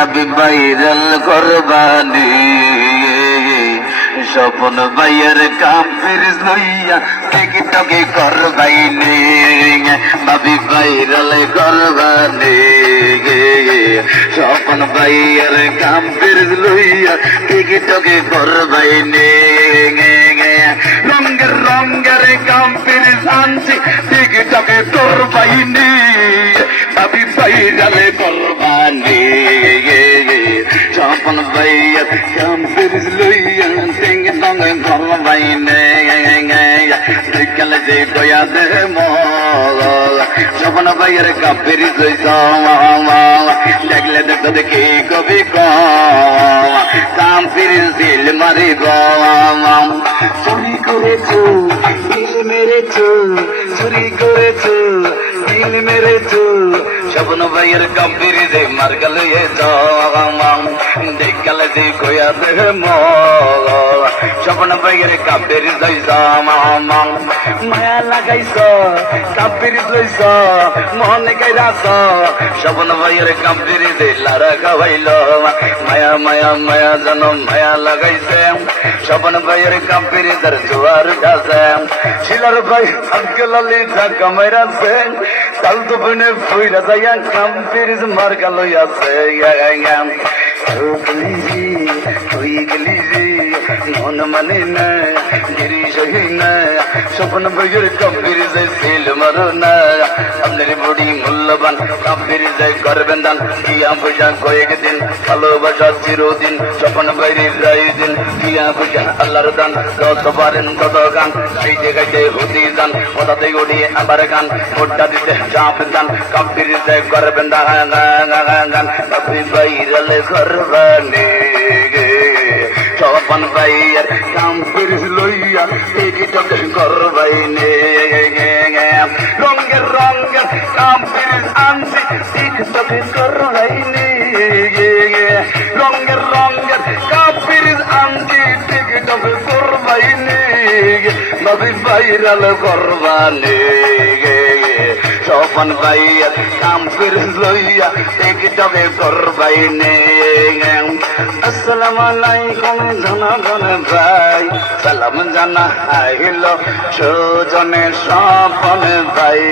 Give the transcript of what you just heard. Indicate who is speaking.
Speaker 1: সবই ভাইরাল করবানি। স্বপন ভাইয়ের কাপের লইয়া টিকটকে করবাইনি। ভাবি ভাইরাল করবানি। স্বপন ভাইয়ের কাপের লইয়া টিকটকে করবাইনি। রঙ্গের রঙ্গের কাম্পের শান্তি টিকটকে করবাইনি। ভাবি ভাইরাল স্বপন ভাইয়ের কাপের লইয়া টিকটকে করবাইনি বিকালে যে দয়া দে মল স্বপন ভাইয়ের কাপের লইয়া দেখলে দেখো দেখি কবি কম কাম ফিরিস দিল মারিব চুরি করেছ দিল মেরেছো চুরি করেছ দিল মেরেছো স্বপ্ন ভাইয়ের কাম্পির দে মার গেল এ দেখালে যে কয়া দে মল স্বপ্ন ভাইয়ের কাম্পির দইস মায়া লাগাইছ কাম্পির দইস মনে গাইরাছ স্বপ্ন ভাইয়ের কাম্পির দে লারা খাওয়াইল মায়া মায়া মায়া যেন মায়া লাগাইছে স্বপন ভাইয়ের কাম্পির তার জোয়ার উঠাছে শিলার ভাই আজকাল আলি ঢাকা মাইরাছে কাল তো বনে ফুইরা যাইয়া কাম্পির মার গেল আছে তুই গেলি রে মন মানে না গিরি সহি না স্বপ্ন ভাইয়ের কাম্পির যাই ফেল মারো না আপনার বড়ি মূল্যবান কাম্পির যাই করবেন দান দিয়া পয়সা কয়েকদিন ভালোবাসা চিরদিন স্বপ্ন বাইরের রায় দিন দিয়া পয়সা আল্লাহর দান যত পারেন তত গান সেই জায়গায় হতি দান ওটাতে উড়িয়ে আবার গান মোটা দিতে চাপ দান কাম্পির যাই করবেন দান গান বাইরালে করবানে স্বপন ভাইয়ের লইয়া করবাইনে রঙ্গের রঙ্গের কাম্পির আনছি টিকটক করবাইনে রঙ্গের রঙ্গের কাম্পির আনছি টিকটক করবাইনে নবী ভাইরাল করবানে। স্বপন কাম করে লইয়া, টিকটকে করবাইনে আসসালাম আলাইকুম জনগণ ভাই, সালাম জানা আইল সুজনে স্বপন ভাই।